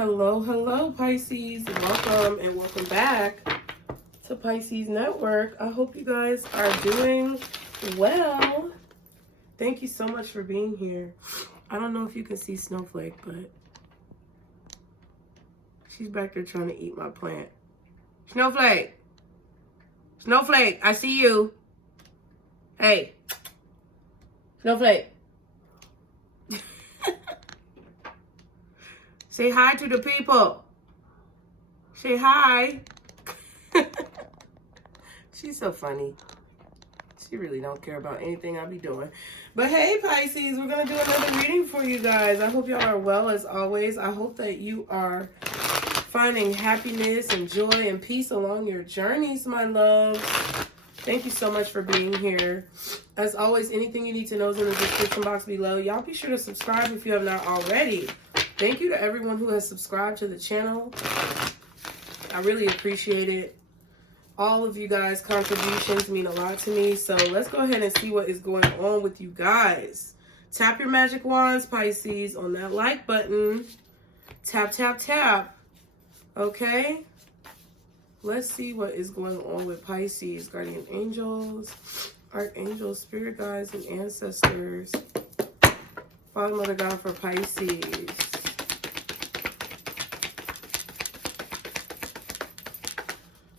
Hello, hello, Pisces. Welcome and welcome back to Pisces Network. I hope you guys are doing well. Thank you so much for being here. I don't know if you can see Snowflake, but she's back there trying to eat my plant. Snowflake! Snowflake, I see you. Hey. Snowflake. Say hi to the people. Say hi. She's so funny. She really don't care about anything I be doing. But hey, Pisces, we're going to do another reading for you guys. I hope y'all are well as always. I hope that you are finding happiness and joy and peace along your journeys, my loves. Thank you so much for being here. As always, anything you need to know is in the description box below. Y'all be sure to subscribe if you have not already. Thank you to everyone who has subscribed to the channel. I really appreciate it. All of you guys' contributions mean a lot to me. So let's go ahead and see what is going on with you guys. Tap your magic wands, Pisces, on that like button. Tap, tap, tap. Okay? Let's see what is going on with Pisces. Guardian angels, archangels, spirit guides, and ancestors. Father, Mother, God for Pisces.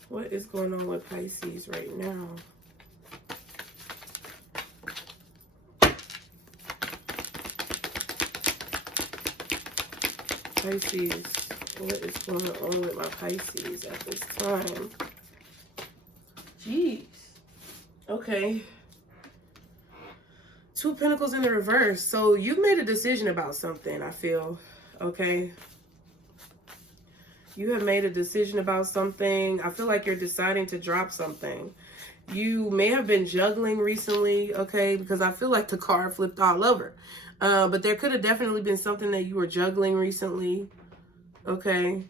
What is going on with Pisces right now? Pisces, what is going on with my Pisces at this time? Jeez. Okay. Two of Pentacles in the reverse. So you've made a decision about something, I feel. Okay. You have made a decision about something. I feel like you're deciding to drop something. You may have been juggling recently, okay? Because I feel like the card flipped all over. But there could have definitely been something that you were juggling recently, okay?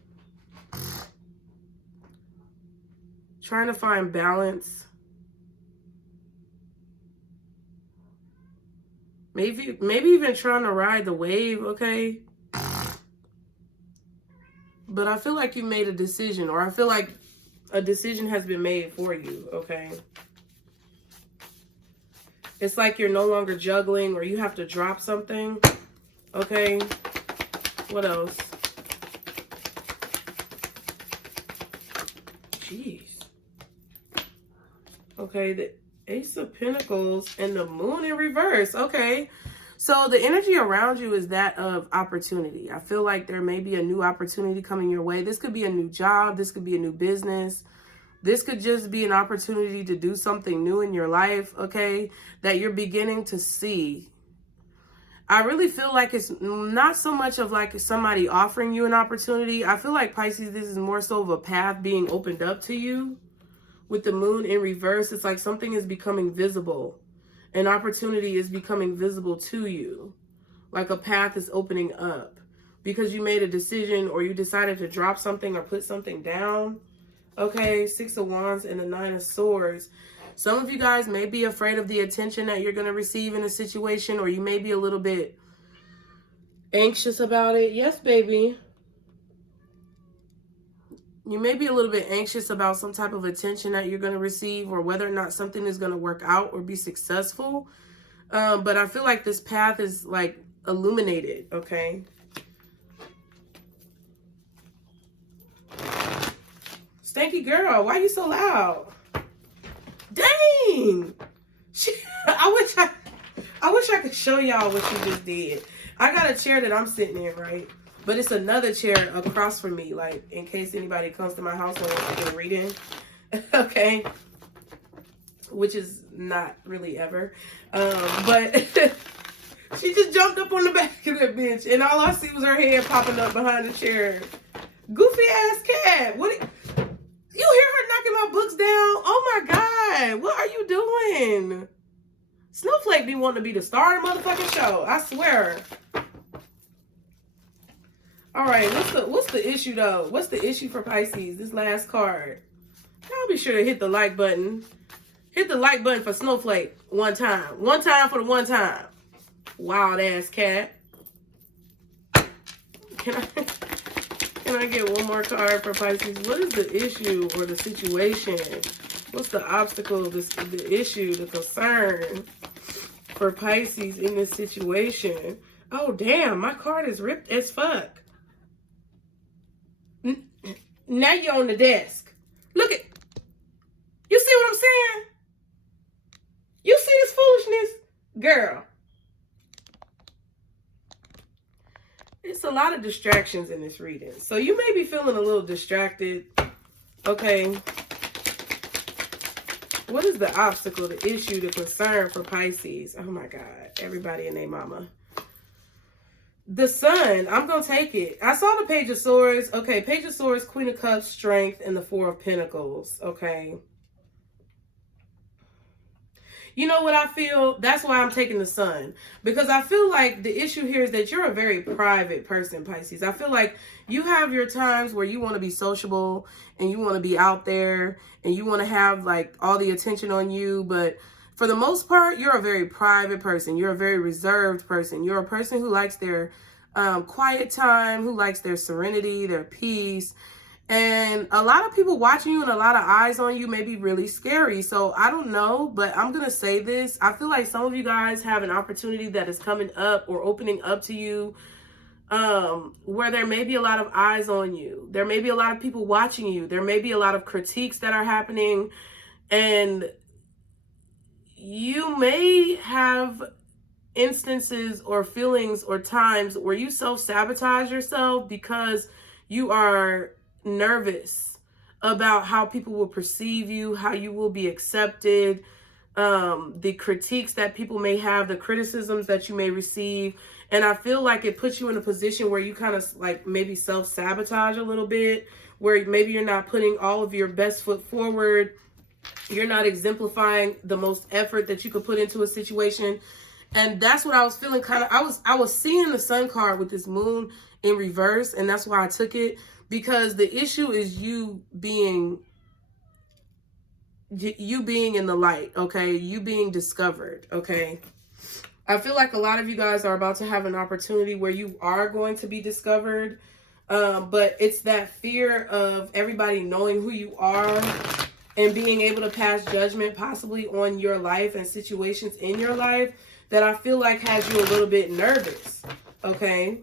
Trying to find balance. Maybe even trying to ride the wave, okay? But I feel like you made a decision, or I feel like a decision has been made for you, okay? It's like you're no longer juggling, or you have to drop something, okay? What else? Jeez. Okay, the Ace of Pentacles and the Moon in reverse, okay? So the energy around you is that of opportunity. I feel like there may be a new opportunity coming your way. This could be a new job. This could be a new business. This could just be an opportunity to do something new in your life, okay, that you're beginning to see. I really feel like it's not so much of like somebody offering you an opportunity. I feel like, Pisces, this is more so of a path being opened up to you. With the Moon in reverse, it's like something is becoming visible. An opportunity is becoming visible to you, like a path is opening up because you made a decision or you decided to drop something or put something down. Okay, Six of Wands and the Nine of Swords. Some of you guys may be afraid of the attention that you're going to receive in a situation, or you may be a little bit anxious about it. Yes, baby. You may be a little bit anxious about some type of attention that you're going to receive, or whether or not something is going to work out or be successful. But I feel like this path is like illuminated, okay? Stanky girl, why are you so loud? Dang! I wish I could show y'all what you just did. I got a chair that I'm sitting in, right? But it's another chair across from me, like, in case anybody comes to my house and wants to get a reading. Okay? Which is not really ever. But she just jumped up on the back of that bench, and all I see was her head popping up behind the chair. Goofy ass cat. What? You hear her knocking my books down? Oh my God. What are you doing? Snowflake be wanting to be the star of the motherfucking show. I swear. All right, what's the issue though? What's the issue for Pisces? This last card. Y'all be sure to hit the like button. Hit the like button for Snowflake one time. One time for the one time. Wild ass cat. Can I? Can I get one more card for Pisces? What is the issue or the situation? What's the obstacle, the issue, the concern for Pisces in this situation? Oh, damn, my card is ripped as fuck. Now you're on the desk. Look at, you see what I'm saying? You see this foolishness? Girl. It's a lot of distractions in this reading. So you may be feeling a little distracted. Okay. What is the obstacle, the issue, the concern for Pisces? Oh my God. Everybody and their mama. The Sun. I'm going to take it. I saw the Page of Swords. Okay. Page of Swords, Queen of Cups, Strength, and the Four of Pentacles. Okay. You know what I feel? That's why I'm taking the Sun. Because I feel like the issue here is that you're a very private person, Pisces. I feel like you have your times where you want to be sociable and you want to be out there and you want to have like all the attention on you. But for the most part, you're a very private person. You're a very reserved person. You're a person who likes their quiet time, who likes their serenity, their peace. And a lot of people watching you and a lot of eyes on you may be really scary. So I don't know, but I'm going to say this. I feel like some of you guys have an opportunity that is coming up or opening up to you where there may be a lot of eyes on you. There may be a lot of people watching you. There may be a lot of critiques that are happening. And you may have instances or feelings or times where you self-sabotage yourself because you are nervous about how people will perceive you, how you will be accepted, the critiques that people may have, the criticisms that you may receive. And I feel like it puts you in a position where you kind of like maybe self-sabotage a little bit, where maybe you're not putting all of your best foot forward. You're not exemplifying the most effort that you could put into a situation. And that's what I was feeling kind of, I was seeing the Sun card with this moon in reverse, and that's why I took it. Because the issue is you being in the light, okay? You being discovered, okay? I feel like a lot of you guys are about to have an opportunity where you are going to be discovered. But it's that fear of everybody knowing who you are and being able to pass judgment possibly on your life and situations in your life that I feel like has you a little bit nervous, okay?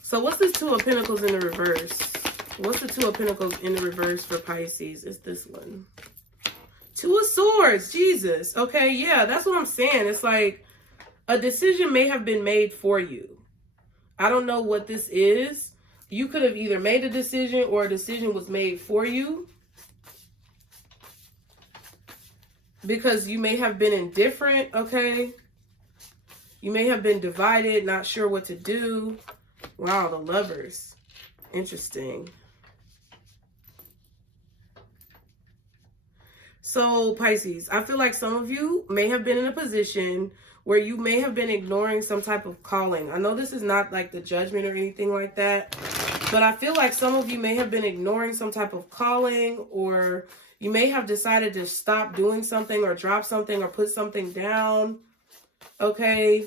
So what's this Two of Pentacles in the reverse? What's the Two of Pentacles in the reverse for Pisces? It's this one. Two of Swords. Jesus. Okay, yeah, that's what I'm saying. It's like a decision may have been made for you. I don't know what this is. You could have either made a decision or a decision was made for you. Because you may have been indifferent, okay? You may have been divided, not sure what to do. Wow, the Lovers. Interesting. So, Pisces, I feel like some of you may have been in a position where you may have been ignoring some type of calling. I know this is not like the judgment or anything like that, but I feel like some of you may have been ignoring some type of calling, or you may have decided to stop doing something or drop something or put something down, okay?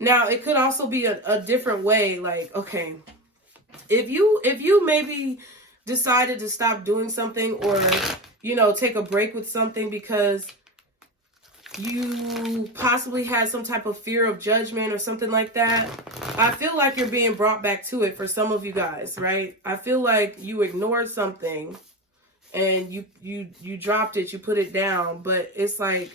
Now, it could also be a different way, like, okay, if you maybe decided to stop doing something or, you know, take a break with something because you possibly had some type of fear of judgment or something like that, I feel like you're being brought back to it for some of you guys, right? I feel like you ignored something and you dropped it, you put it down, but it's like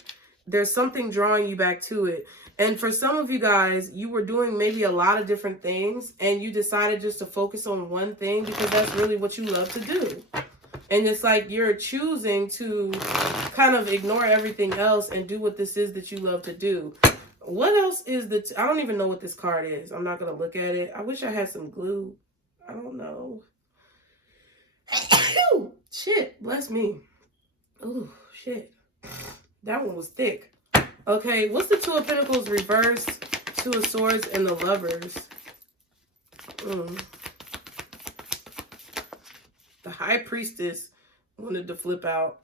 there's something drawing you back to it. And for some of you guys, you were doing maybe a lot of different things and you decided just to focus on one thing because that's really what you love to do. And it's like you're choosing to kind of ignore everything else and do what this is that you love to do. What else is I don't even know what this card is. I'm not going to look at it. I wish I had some glue. I don't know. Shit, bless me. Oh, shit. That one was thick. Okay, what's the Two of Pentacles reversed, Two of Swords, and the Lovers? The High Priestess wanted to flip out.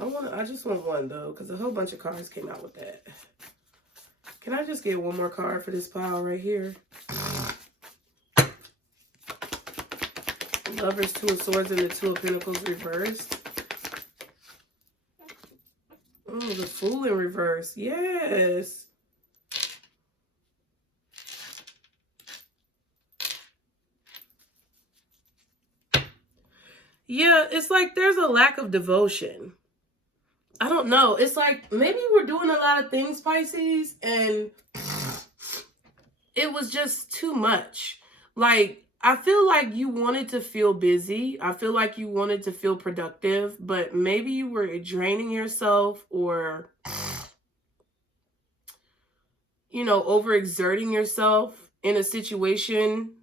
I just want one though, because a whole bunch of cards came out with that. Can I just get one more card for this pile right here? Lovers, Two of Swords, and the Two of Pentacles reversed. Oh, the Fool in reverse. Yes. Yeah, it's like there's a lack of devotion. I don't know. It's like maybe we're doing a lot of things, Pisces, and it was just too much. Like, I feel like you wanted to feel busy. I feel like you wanted to feel productive, but maybe you were draining yourself or, you know, overexerting yourself in a situation.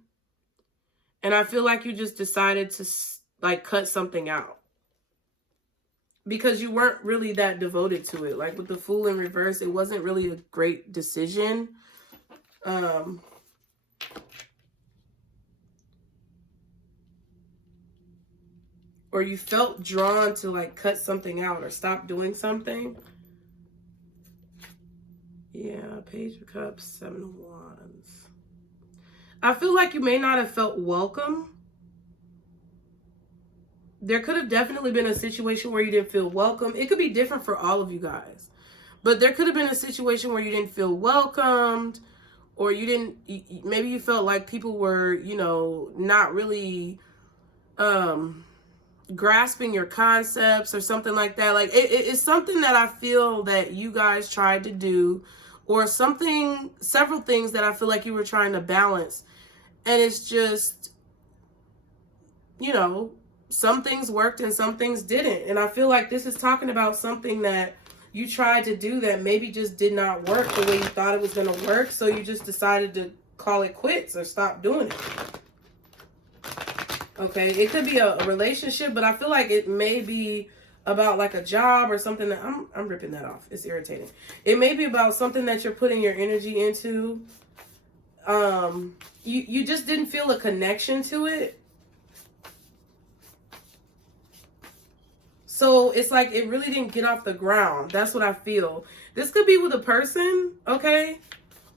And I feel like you just decided to, like, cut something out because you weren't really that devoted to it. Like with the Fool in reverse, it wasn't really a great decision. Or you felt drawn to like cut something out or stop doing something. Yeah, Page of Cups, Seven of Wands. I feel like you may not have felt welcome. There could have definitely been a situation where you didn't feel welcome. It could be different for all of you guys. But there could have been a situation where you didn't feel welcomed, or you didn't, maybe you felt like people were, you know, not really grasping your concepts or something like that. Like it's something that I feel that you guys tried to do, or something, several things that I feel like you were trying to balance. And it's just, you know, some things worked and some things didn't. And I feel like this is talking about something that you tried to do that maybe just did not work the way you thought it was going to work. So you just decided to call it quits or stop doing it. Okay, it could be a relationship, but I feel like it may be about like a job or something that I'm ripping that off. It's irritating. It may be about something that you're putting your energy into. You just didn't feel a connection to it. So it's like it really didn't get off the ground. That's what I feel. This could be with a person, okay?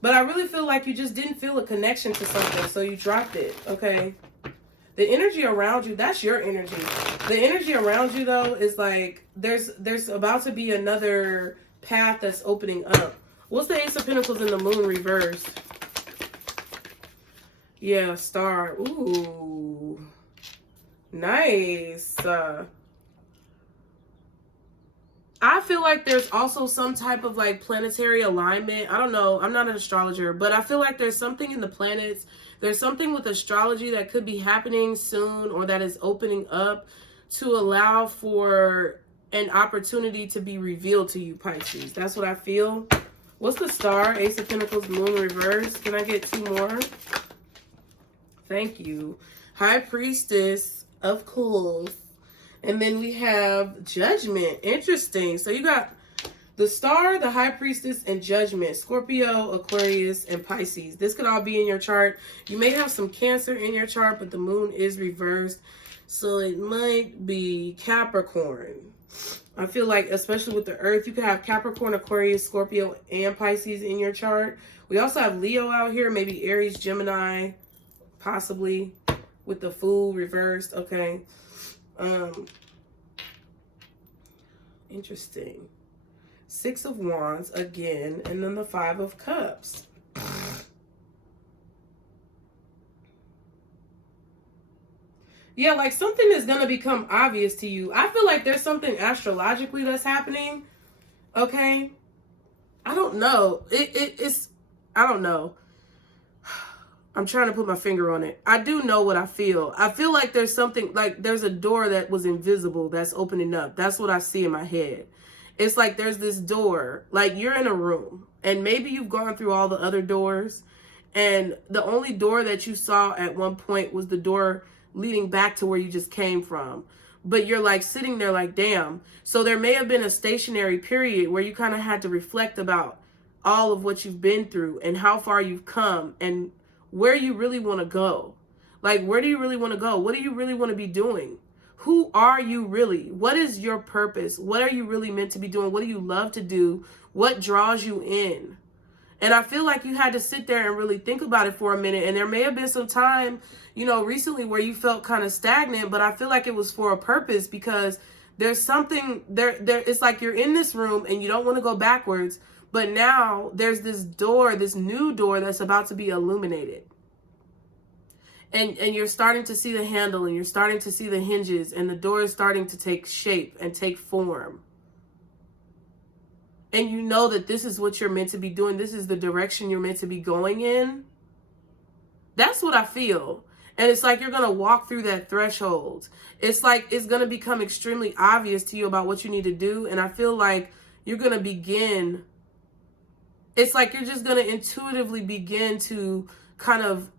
But I really feel like you just didn't feel a connection to something, so you dropped it, okay? The energy around you, that's your energy. The energy around you, though, is like there's about to be another path that's opening up. What's the Ace of Pentacles in the Moon reversed? Yeah, Star. Ooh. Nice. I feel like there's also some type of like planetary alignment. I don't know. I'm not an astrologer, but I feel like there's something in the planets. There's something with astrology that could be happening soon, or that is opening up to allow for an opportunity to be revealed to you, Pisces. That's what I feel. What's the Star? Ace of Pentacles, Moon reverse. Can I get two more? Thank you. High Priestess, of course. And then we have Judgment. Interesting. So you got the Star, the High Priestess, and Judgment. Scorpio, Aquarius, and Pisces. This could all be in your chart. You may have some Cancer in your chart, but the Moon is reversed. So it might be Capricorn. I feel like, especially with the Earth, you could have Capricorn, Aquarius, Scorpio, and Pisces in your chart. We also have Leo out here. Maybe Aries, Gemini, possibly, with the Fool reversed. Okay. Interesting. Six of Wands again, and then the Five of Cups. Yeah, like something is going to become obvious to you. I feel like there's something astrologically that's happening. Okay. I don't know. It's, I don't know. I'm trying to put my finger on it. I do know what I feel. I feel like there's something, like there's a door that was invisible that's opening up. That's what I see in my head. It's like there's this door, like you're in a room, and maybe you've gone through all the other doors, and the only door that you saw at one point was the door leading back to where you just came from. But you're like sitting there like, damn. So there may have been a stationary period where you kind of had to reflect about all of what you've been through and how far you've come and where you really want to go. Like, where do you really want to go? What do you really want to be doing? Who are you really? What is your purpose? What are you really meant to be doing? What do you love to do? What draws you in? And I feel like you had to sit there and really think about it for a minute. And there may have been some time, you know, recently where you felt kind of stagnant, but I feel like it was for a purpose, because there's something there. It's like you're in this room and you don't want to go backwards, but now there's this door, this new door that's about to be illuminated. And you're starting to see the handle, and you're starting to see the hinges, and the door is starting to take shape and take form. And you know that this is what you're meant to be doing. This is the direction you're meant to be going in. That's what I feel. And it's like you're going to walk through that threshold. It's like it's going to become extremely obvious to you about what you need to do. And I feel like you're going to begin. It's like you're just going to intuitively begin to kind of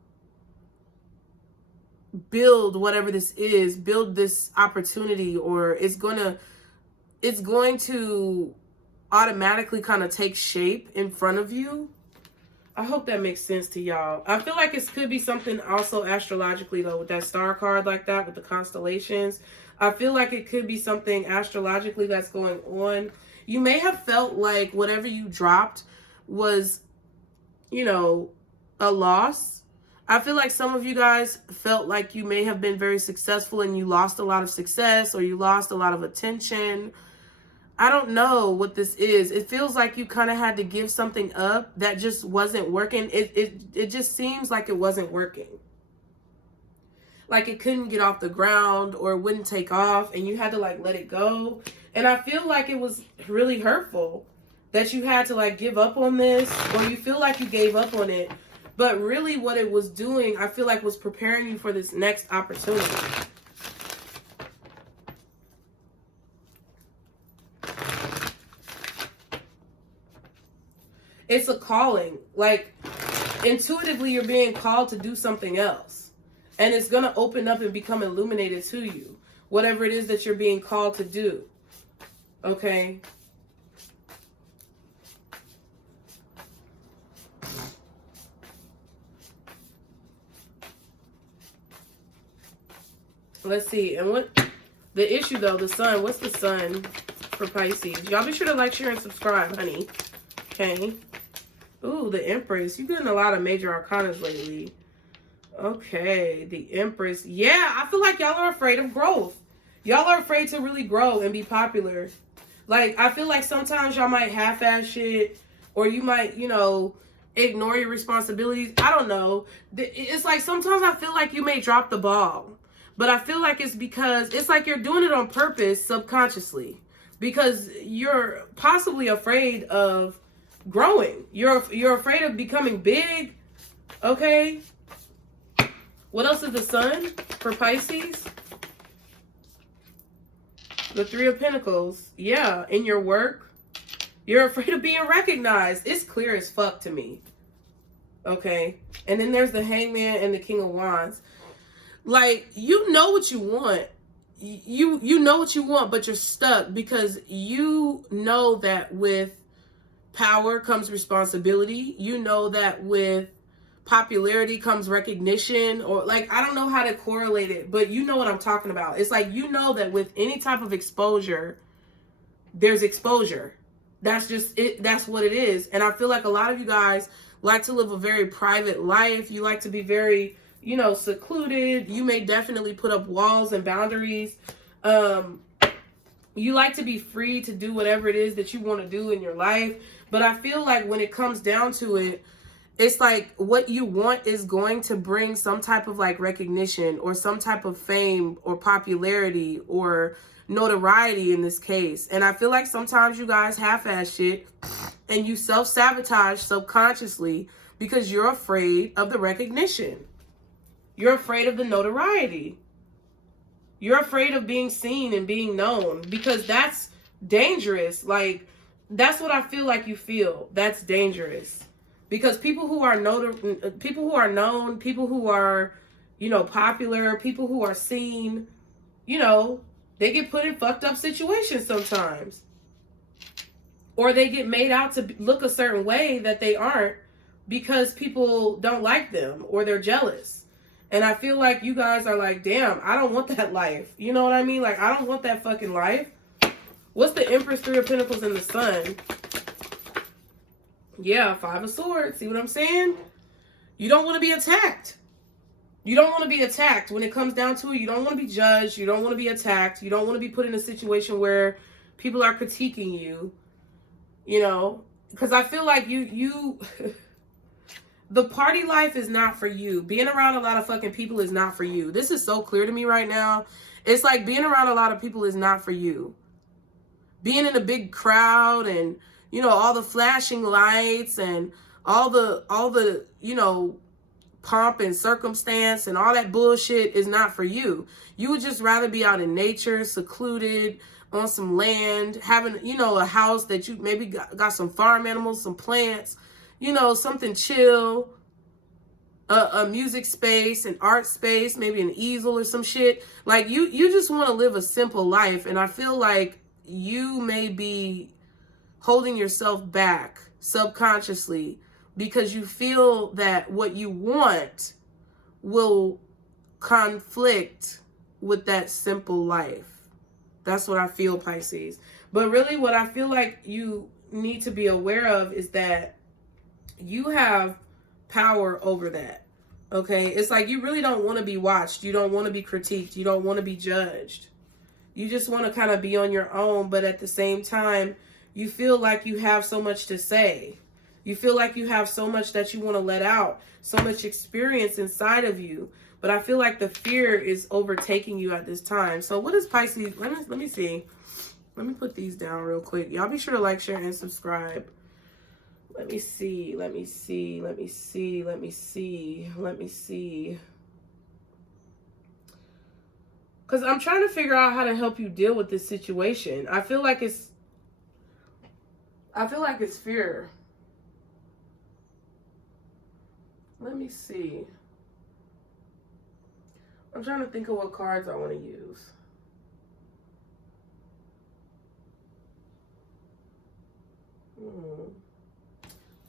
build whatever this is, build this opportunity, or it's going to automatically kind of take shape in front of you. I hope that makes sense to y'all. I feel like it could be something also astrologically, though, with that star card like that, with the constellations. I feel like it could be something astrologically that's going on. You may have felt like whatever you dropped was, you know, a loss. I feel like some of you guys felt like you may have been very successful and you lost a lot of success, or you lost a lot of attention. I don't know what this is. It feels like you kind of had to give something up that just wasn't working. It just seems like it wasn't working. Like it couldn't get off the ground, or it wouldn't take off, and you had to like let it go. And I feel like it was really hurtful that you had to like give up on this, or you feel like you gave up on it. But really what it was doing, I feel like, was preparing you for this next opportunity. It's a calling. Like, intuitively, you're being called to do something else. And it's going to open up and become illuminated to you. Whatever it is that you're being called to do. Okay? Let's see. And what the issue, though, the sun. What's the sun for Pisces? Y'all be sure to like, share, and subscribe, honey. Okay. Ooh, the Empress. You're getting a lot of major arcanas lately. Okay, the Empress. Yeah, I feel like y'all are afraid of growth. Y'all are afraid to really grow and be popular. Like, I feel like sometimes y'all might half-ass shit, or you might, you know, ignore your responsibilities. I don't know. It's like sometimes I feel like you may drop the ball. But I feel like it's because it's like you're doing it on purpose subconsciously. Because you're possibly afraid of growing. You're afraid of becoming big. Okay. What else is the sun for Pisces? The Three of Pentacles. Yeah, in your work. You're afraid of being recognized. It's clear as fuck to me. Okay. And then there's the Hangman and the King of Wands. Like, you know what you want. You know what you want, but you're stuck because you know that with power comes responsibility. You know that with popularity comes recognition, or like, I don't know how to correlate it, but you know what I'm talking about. It's like, you know that with any type of exposure, there's exposure. That's just it. That's what it is. And I feel like a lot of you guys like to live a very private life. You like to be very, you know, secluded. You may definitely put up walls and boundaries. You like to be free to do whatever it is that you want to do in your life. But I feel like when it comes down to it, it's like what you want is going to bring some type of like recognition or some type of fame or popularity or notoriety in this case. And I feel like sometimes you guys half-ass shit and you self-sabotage subconsciously because you're afraid of the recognition. You're afraid of the notoriety. You're afraid of being seen and being known because that's dangerous. Like, that's what I feel like you feel. That's dangerous. Because people who are known, people who are, you know, popular, people who are seen, you know, they get put in fucked up situations sometimes. Or they get made out to look a certain way that they aren't because people don't like them or they're jealous. And I feel like you guys are like, damn, I don't want that life. You know what I mean? Like, I don't want that fucking life. What's the Empress, Three of Pentacles, and the Sun? Yeah, Five of Swords. See what I'm saying? You don't want to be attacked. You don't want to be attacked. When it comes down to it, you don't want to be judged. You don't want to be attacked. You don't want to be put in a situation where people are critiquing you. You know, because I feel like you the party life is not for you. Being around a lot of fucking people is not for you. This is so clear to me right now. It's like being around a lot of people is not for you. Being in a big crowd and, you know, all the flashing lights and all the, you know, pomp and circumstance and all that bullshit is not for you. You would just rather be out in nature, secluded, on some land, having, you know, a house that you maybe got some farm animals, some plants, you know, something chill, a music space, an art space, maybe an easel or some shit. Like you just want to live a simple life. And I feel like you may be holding yourself back subconsciously because you feel that what you want will conflict with that simple life. That's what I feel, Pisces. But really what I feel like you need to be aware of is that you have power over that. Okay? It's like you really don't want to be watched. You don't want to be critiqued. You don't want to be judged. You just want to kind of be on your own, but at the same time, you feel like you have so much to say. You feel like you have so much that you want to let out, so much experience inside of you. But I feel like the fear is overtaking you at this time. So what is Pisces? Let me see. Let me put these down real quick. Y'all be sure to like, share, and subscribe. Let me see. Let me see. Let me see. Let me see. Let me see. Because I'm trying to figure out how to help you deal with this situation. I feel like it's fear. Let me see. I'm trying to think of what cards I want to use.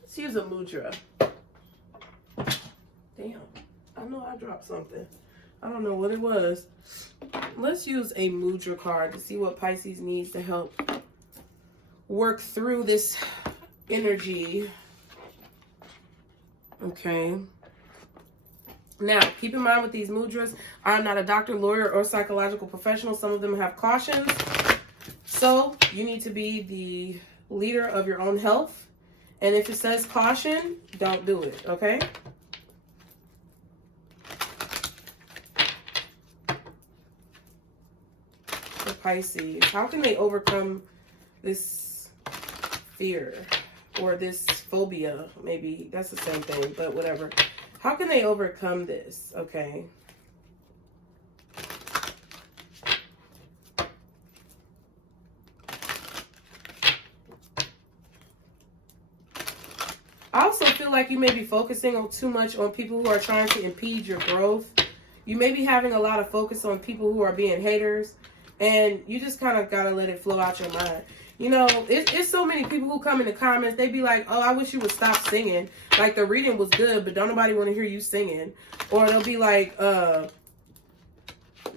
Let's use a mudra. Damn. I know I dropped something. I don't know what it was. Let's use a mudra card to see what Pisces needs to help work through this energy. Okay. Now, keep in mind with these mudras, I'm not a doctor, lawyer, or psychological professional. Some of them have cautions. So, you need to be the leader of your own health. And if it says caution, don't do it, okay? For Pisces, how can they overcome this fear or this phobia? Maybe that's the same thing, but whatever. How can they overcome this? Okay. I also feel like you may be focusing on too much on people who are trying to impede your growth. You may be having a lot of focus on people who are being haters, and you just kind of got to let it flow out your mind. You know, it's so many people who come in the comments, they be like, oh, I wish you would stop singing. Like, the reading was good, but don't nobody want to hear you singing. Or they'll be like,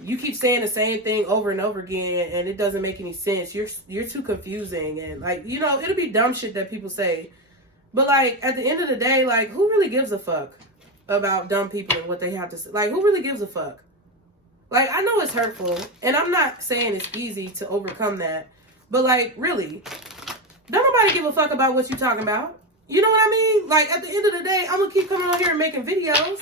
you keep saying the same thing over and over again, and it doesn't make any sense. You're too confusing. And, like, you know, it'll be dumb shit that people say. But, like, at the end of the day, like, who really gives a fuck about dumb people and what they have to say? Like, who really gives a fuck? Like, I know it's hurtful, and I'm not saying it's easy to overcome that. But, like, really, don't nobody give a fuck about what you talking about. You know what I mean? Like, at the end of the day, I'm going to keep coming on here and making videos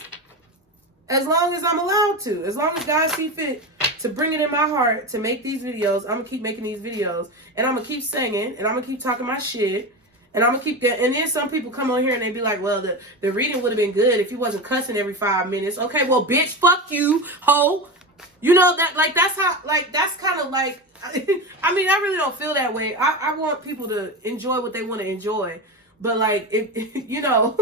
as long as I'm allowed to. As long as God see fit to bring it in my heart to make these videos, I'm going to keep making these videos. And I'm going to keep singing, and I'm going to keep talking my shit. And I'm going to keep that. And then some people come on here and they be like, well, the reading would have been good if you wasn't cussing every 5 minutes. Okay, well, bitch, fuck you, hoe. You know, that, like, that's how, like, that's kind of like, I mean, I really don't feel that way. I want people to enjoy what they want to enjoy. But, like, if you know,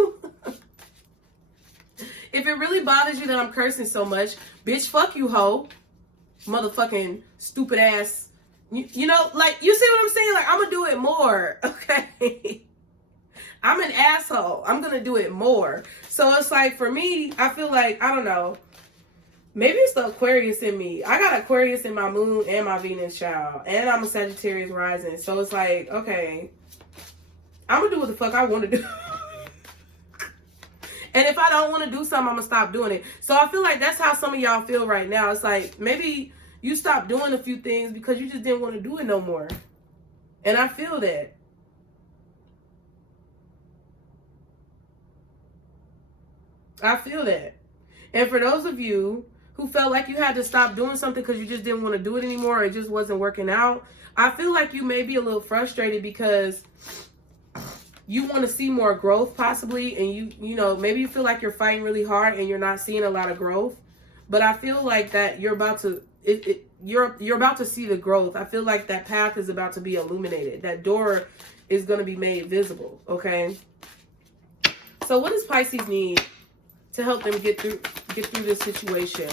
if it really bothers you that I'm cursing so much, bitch, fuck you, hoe. Motherfucking stupid ass. You know, like, you see what I'm saying? Like, I'm going to do it more, okay? I'm an asshole. I'm going to do it more. So, it's like, for me, I feel like, I don't know. Maybe it's the Aquarius in me. I got Aquarius in my moon and my Venus child. And I'm a Sagittarius rising. So it's like, okay. I'm going to do what the fuck I want to do. And if I don't want to do something, I'm going to stop doing it. So I feel like that's how some of y'all feel right now. It's like maybe you stopped doing a few things because you just didn't want to do it no more. And I feel that. I feel that. And for those of you who felt like you had to stop doing something because you just didn't want to do it anymore, or it just wasn't working out, I feel like you may be a little frustrated because you want to see more growth possibly, and you know, maybe you feel like you're fighting really hard and you're not seeing a lot of growth. But I feel like that you're about to you're about to see the growth. I feel like that path is about to be illuminated. That door is going to be made visible, okay? So what does Pisces need to help them get through this situation?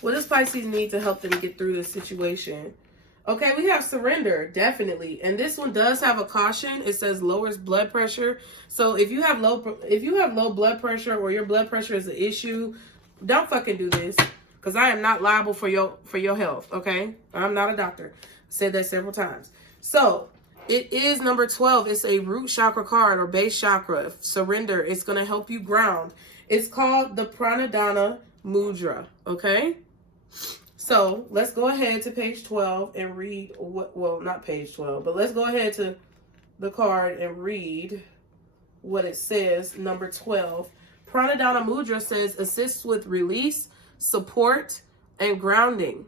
What does Pisces need to help them get through this situation? Okay, we have surrender, definitely. And this one does have a caution. It says lowers blood pressure. So if you have low blood pressure, or your blood pressure is an issue, don't fucking do this, because I am not liable for your health, okay? I'm not a doctor. I said that several times. So it is number 12. It's a root chakra card, or base chakra. Surrender. It's going to help you ground. It's called the Pranadhana Mudra, okay? So let's go ahead to page 12 and read what, well, not page 12, but let's go ahead to the card and read what it says. Number 12. Pranadhana Mudra says assists with release, support, and grounding.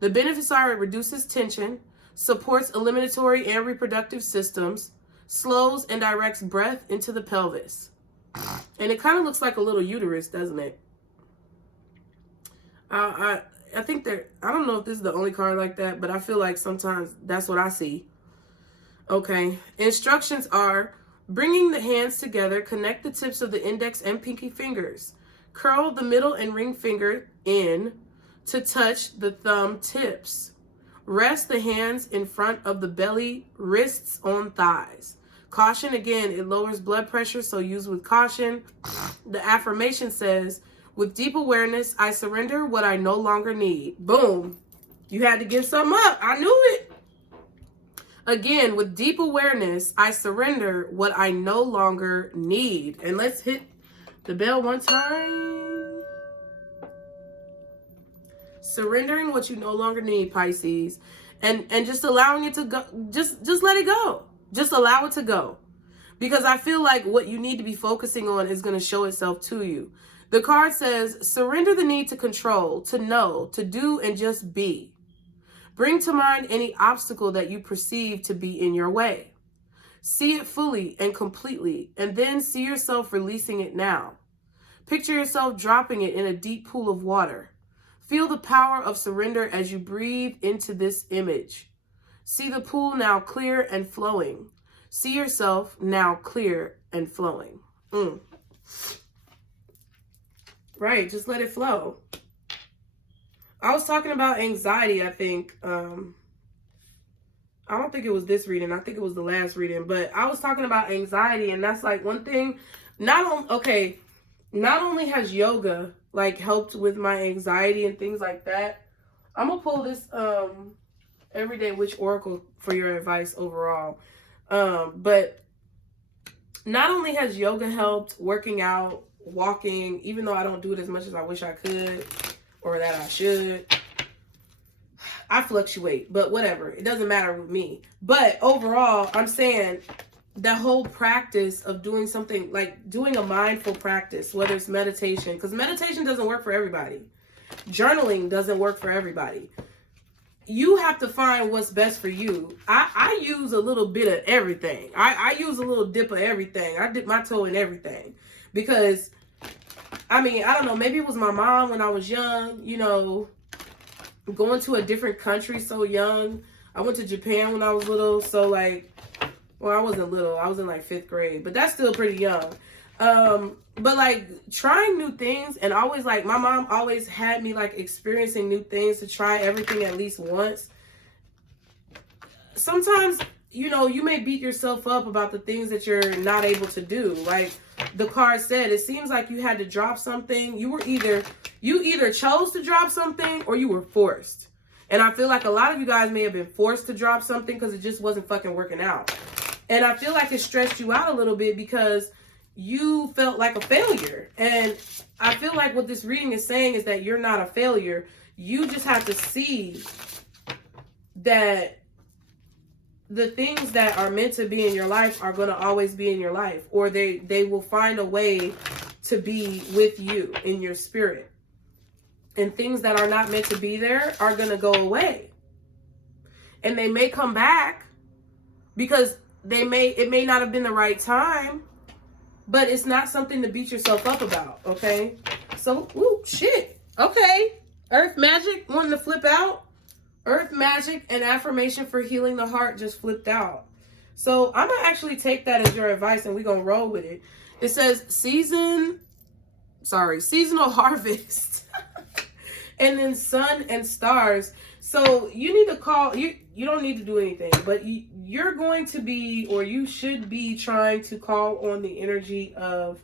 The benefits are it reduces tension, supports eliminatory and reproductive systems, slows and directs breath into the pelvis. And it kind of looks like a little uterus, doesn't it? I think that, I don't know if this is the only card like that, but I feel like sometimes that's what I see. Okay. Instructions are: bringing the hands together, connect the tips of the index and pinky fingers. Curl the middle and ring finger in to touch the thumb tips. Rest the hands in front of the belly, wrists on thighs. Caution, again, it lowers blood pressure, so use with caution. The affirmation says, with deep awareness, I surrender what I no longer need. Boom. You had to give something up. I knew it. Again, with deep awareness, I surrender what I no longer need. And let's hit the bell one time. Surrendering what you no longer need, Pisces. And just allowing it to go. Just let it go. Just allow it to go. Because I feel like what you need to be focusing on is going to show itself to you. The card says, surrender the need to control, to know, to do, and just be. Bring to mind any obstacle that you perceive to be in your way. See it fully and completely, and then see yourself releasing it now. Picture yourself dropping it in a deep pool of water. Feel the power of surrender as you breathe into this image. See the pool now clear and flowing. See yourself now clear and flowing. Right, just let it flow. I was talking about anxiety, I think. I don't think it was this reading. I think it was the last reading. But I was talking about anxiety, and that's like one thing. Not only has yoga like helped with my anxiety and things like that. I'm gonna pull this Everyday Witch Oracle for your advice overall. But not only has yoga helped, working out, walking, even though I don't do it as much as I wish I could or that I should. I fluctuate, but whatever. It doesn't matter with me. But overall, I'm saying the whole practice of doing something, like doing a mindful practice, whether it's meditation, because meditation doesn't work for everybody. Journaling doesn't work for everybody. You have to find what's best for you. I use a little bit of everything. I use a little dip of everything. I dip my toe in everything. Because, I mean, I don't know, maybe it was my mom when I was young, you know, going to a different country so young. I went to Japan when I was little, so like, well, I wasn't little. I was in like 5th grade, but that's still pretty young. But like trying new things, and always like, my mom always had me like experiencing new things, to try everything at least once. Sometimes, you know, you may beat yourself up about the things that you're not able to do. Like the card said, it seems like you had to drop something. You either chose to drop something or you were forced. And I feel like a lot of you guys may have been forced to drop something because it just wasn't fucking working out. And I feel like it stressed you out a little bit because you felt like a failure. And I feel like what this reading is saying is that you're not a failure. You just have to see that the things that are meant to be in your life are going to always be in your life, or they will find a way to be with you in your spirit. And things that are not meant to be there are going to go away. And they may come back because it may not have been the right time, but it's not something to beat yourself up about, okay? So, ooh, shit. Okay. Earth magic wanting to flip out. Earth magic and affirmation for healing the heart just flipped out. So I'm going to actually take that as your advice and we're going to roll with it. It says seasonal harvest. And then sun and stars. So you need to call, you don't need to do anything, but you're going to be, or you should be trying to call on the energy of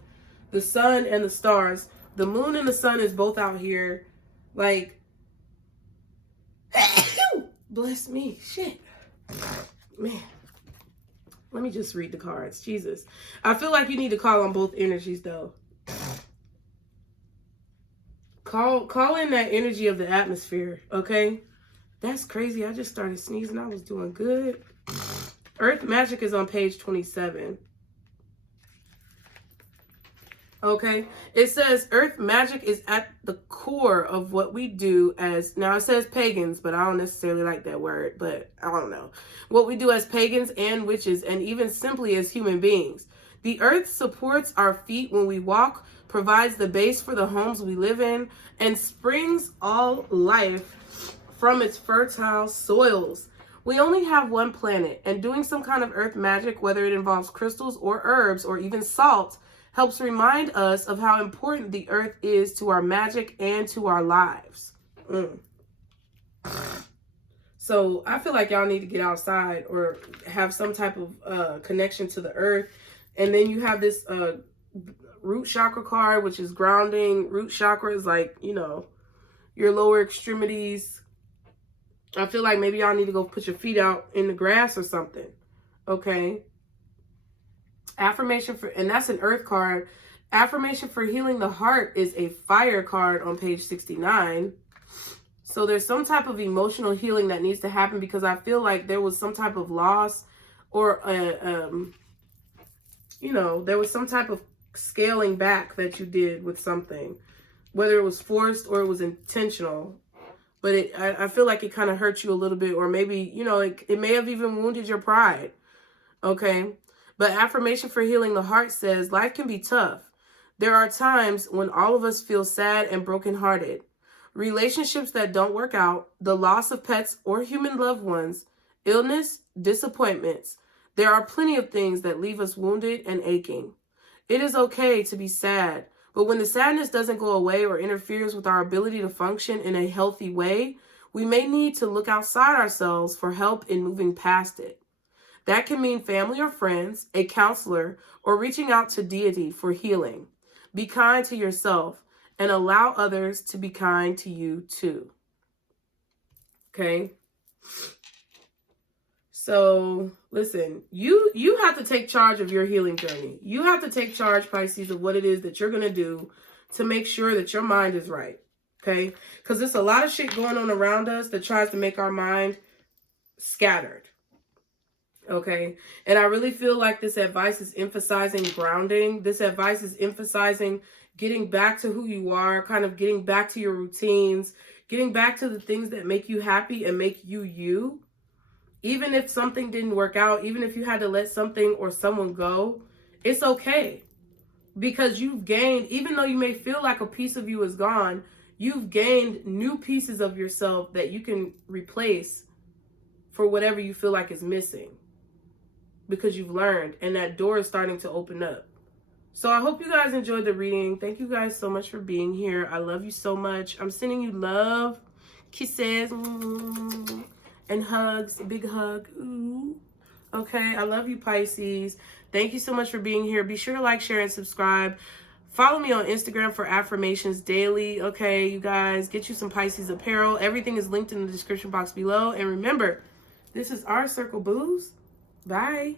the sun and the stars. The moon and the sun is both out here. Like, bless me. Shit. Man. Let me just read the cards. Jesus. I feel like you need to call on both energies, though. Call in that energy of the atmosphere, okay? That's crazy. I just started sneezing. I was doing good. Earth magic is on page 27. Okay, it says earth magic is at the core of what we do as, now it says pagans, but I don't necessarily like that word, but I don't know. What we do as pagans and witches, and even simply as human beings. The earth supports our feet when we walk, provides the base for the homes we live in, and springs all life from its fertile soils. We only have one planet, and doing some kind of earth magic, whether it involves crystals or herbs or even salt, helps remind us of how important the earth is to our magic and to our lives. So I feel like y'all need to get outside or have some type of connection to the earth. And then you have this root chakra card, which is grounding. Root chakra is like, you know, your lower extremities. I feel like maybe y'all need to go put your feet out in the grass or something. Okay. Affirmation for, and that's an earth card. Affirmation for healing the heart is a fire card on page 69. So there's some type of emotional healing that needs to happen because I feel like there was some type of loss or, you know, there was some type of scaling back that you did with something, whether it was forced or it was intentional. But I feel like it kind of hurt you a little bit, or maybe, you know, it may have even wounded your pride. Okay. But affirmation for healing the heart says life can be tough. There are times when all of us feel sad and brokenhearted. Relationships that don't work out, the loss of pets or human loved ones, illness, disappointments. There are plenty of things that leave us wounded and aching. It is okay to be sad, but when the sadness doesn't go away or interferes with our ability to function in a healthy way, we may need to look outside ourselves for help in moving past it. That can mean family or friends, a counselor, or reaching out to deity for healing. Be kind to yourself and allow others to be kind to you too. Okay? So, listen, you have to take charge of your healing journey. You have to take charge, Pisces, of what it is that you're going to do to make sure that your mind is right. Okay? Because there's a lot of shit going on around us that tries to make our mind scattered. Okay. And I really feel like this advice is emphasizing grounding. This advice is emphasizing getting back to who you are, kind of getting back to your routines, getting back to the things that make you happy and make you you. Even if something didn't work out, even if you had to let something or someone go, it's okay. Because you've gained, even though you may feel like a piece of you is gone, you've gained new pieces of yourself that you can replace for whatever you feel like is missing. Because you've learned, and that door is starting to open up. So I hope you guys enjoyed the reading. Thank you guys so much for being here. I love you so much. I'm sending you love, kisses, and hugs. A big hug. Ooh. Okay, I love you, Pisces. Thank you so much for being here. Be sure to like, share, and subscribe. Follow me on Instagram for affirmations daily. Okay, you guys, get you some Pisces apparel. Everything is linked in the description box below. And remember, this is our circle, booze. Bye.